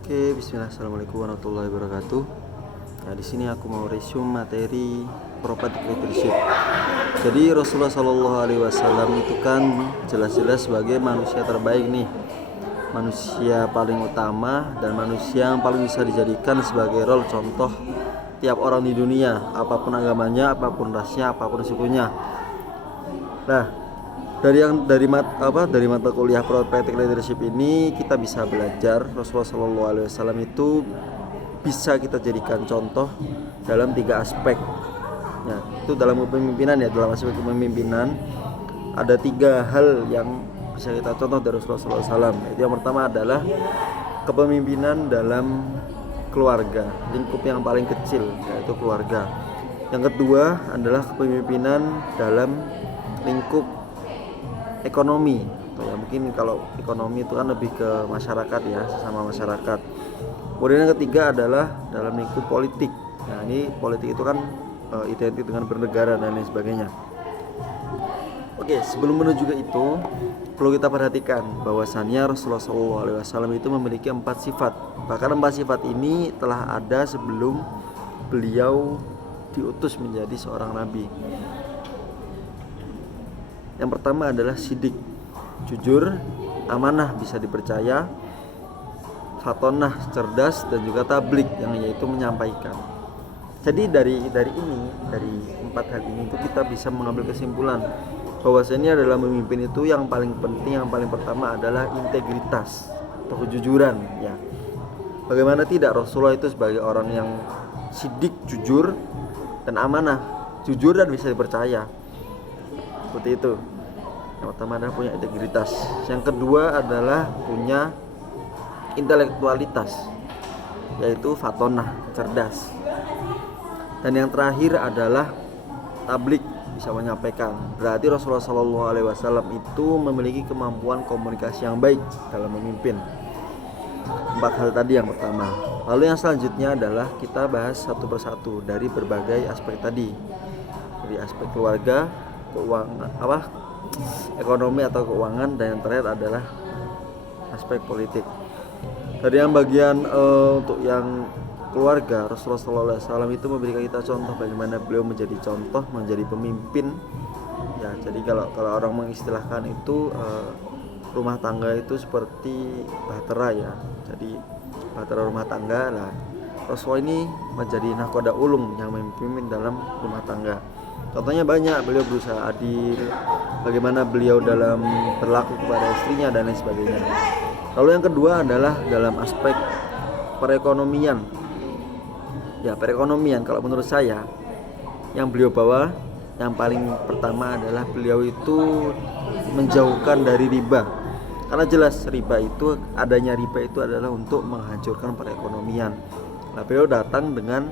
Oke, Bismillah, Assalamualaikum warahmatullahi wabarakatuh. Nah, di sini aku mau resume materi prophetic leadership. Jadi Rasulullah Shallallahu Alaihi Wasallam itu kan jelas-jelas sebagai manusia terbaik nih, manusia paling utama dan manusia yang paling bisa dijadikan sebagai role contoh tiap orang di dunia, apapun agamanya, apapun rasnya, apapun sukunya. Nah, dari mata kuliah prophetic leadership ini kita bisa belajar Rasulullah Shallallahu Alaihi Wasallam itu bisa kita jadikan contoh dalam 3 aspek. Ya, itu dalam kepemimpinan ya, dalam aspek kepemimpinan ada 3 hal yang bisa kita contoh dari Rasulullah Shallallahu Alaihi Wasallam. Itu yang pertama adalah kepemimpinan dalam keluarga, lingkup yang paling kecil yaitu keluarga. Yang kedua adalah kepemimpinan dalam lingkup ekonomi, atau ya mungkin kalau ekonomi itu kan lebih ke masyarakat ya, sesama masyarakat. Kemudian yang ketiga adalah dalam lingkup politik. Nah, ini politik itu kan identik dengan bernegara dan lain sebagainya. Oke, sebelum menuju ke itu perlu kita perhatikan bahwasannya Rasulullah SAW itu memiliki 4 sifat. Bahkan 4 sifat ini telah ada sebelum beliau diutus menjadi seorang nabi. Yang pertama adalah sidik, jujur, amanah, bisa dipercaya, fatonah, cerdas, dan juga tablik, yang yaitu menyampaikan. Jadi dari 4 hal ini itu kita bisa mengambil kesimpulan bahwasanya adalah memimpin itu yang paling penting, yang paling pertama adalah integritas atau kejujuran ya. Bagaimana tidak, Rasulullah itu sebagai orang yang sidik, jujur, dan amanah, jujur dan bisa dipercaya. Seperti itu. Yang pertama adalah punya integritas. Yang kedua adalah punya intelektualitas, yaitu fatonah, cerdas. Dan yang terakhir adalah tablik, bisa menyampaikan. Berarti Rasulullah SAW itu memiliki kemampuan komunikasi yang baik dalam memimpin. 4 hal tadi yang pertama. Lalu yang selanjutnya adalah kita bahas satu persatu dari berbagai aspek tadi. Dari aspek keluarga, keuangan, ekonomi atau keuangan, dan yang terakhir adalah aspek politik. Dari yang bagian untuk yang keluarga, Rasulullah SAW itu memberikan kita contoh bagaimana beliau menjadi contoh, menjadi pemimpin. Ya, jadi kalau orang mengistilahkan itu rumah tangga itu seperti bahtera ya. Jadi bahtera rumah tangga lah. Rasulullah ini menjadi nahkoda ulung yang memimpin dalam rumah tangga. Contohnya banyak, beliau berusaha adil, bagaimana beliau dalam berlaku kepada istrinya dan lain sebagainya. Lalu yang kedua adalah dalam aspek perekonomian. Ya, perekonomian kalau menurut saya yang beliau bawa yang paling pertama adalah beliau itu menjauhkan dari riba. Karena jelas adanya riba itu adalah untuk menghancurkan perekonomian. Nah, beliau datang dengan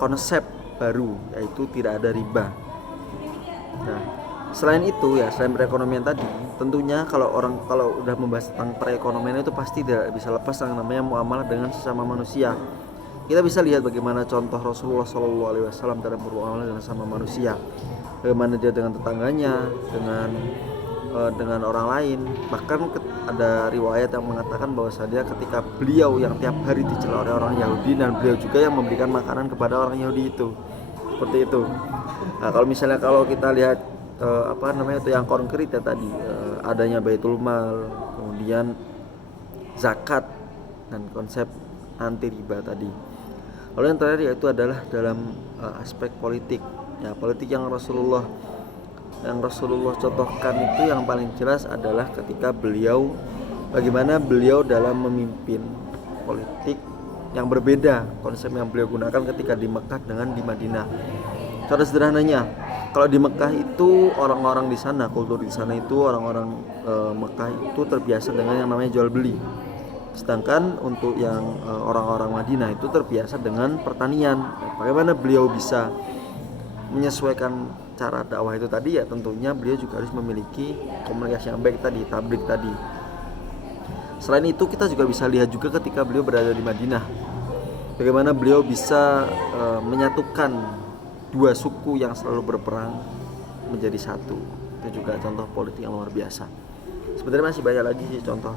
konsep baru, yaitu tidak ada riba. Nah, selain itu ya, selain perekonomian tadi, tentunya kalau udah membahas tentang perekonomian itu pasti tidak bisa lepas yang namanya muamalah dengan sesama manusia. Kita bisa lihat bagaimana contoh Rasulullah SAW dalam bermuamalah dengan sesama manusia. Bagaimana dia dengan tetangganya, dengan orang lain. Bahkan ada riwayat yang mengatakan bahwasannya ketika beliau yang tiap hari dicela oleh orang Yahudi, dan beliau juga yang memberikan makanan kepada orang Yahudi itu. Seperti itu. Nah, kalau kita lihat itu yang konkret ya tadi, adanya Baitul Mal, kemudian zakat, dan konsep anti riba tadi. Lalu yang terakhir yaitu adalah dalam aspek politik. Ya, politik yang Rasulullah contohkan itu yang paling jelas adalah ketika bagaimana beliau dalam memimpin politik yang berbeda konsep yang beliau gunakan ketika di Mekah dengan di Madinah. Contoh sederhananya, kalau di Mekah itu orang-orang di sana, kultur di sana itu orang-orang Mekah itu terbiasa dengan yang namanya jual beli. Sedangkan untuk yang orang-orang Madinah itu terbiasa dengan pertanian. Bagaimana beliau bisa menyesuaikan cara dakwah itu tadi? Ya tentunya beliau juga harus memiliki komunikasi yang baik tadi, tablik tadi. Selain itu kita juga bisa lihat juga ketika beliau berada di Madinah, bagaimana beliau bisa menyatukan 2 suku yang selalu berperang menjadi satu. Itu juga contoh politik yang luar biasa. Sebenarnya masih banyak lagi sih contoh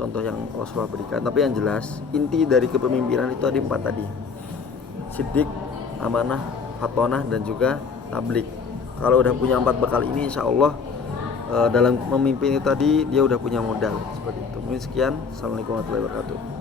contoh yang Rasulullah berikan. Tapi yang jelas inti dari kepemimpinan itu ada 4 tadi: sidik, amanah, fatonah, dan juga tablik. Kalau udah punya 4 bekal ini, insya Allah dalam memimpin itu tadi dia udah punya modal seperti itu. Mungkin sekian. Assalamualaikum warahmatullahi wabarakatuh.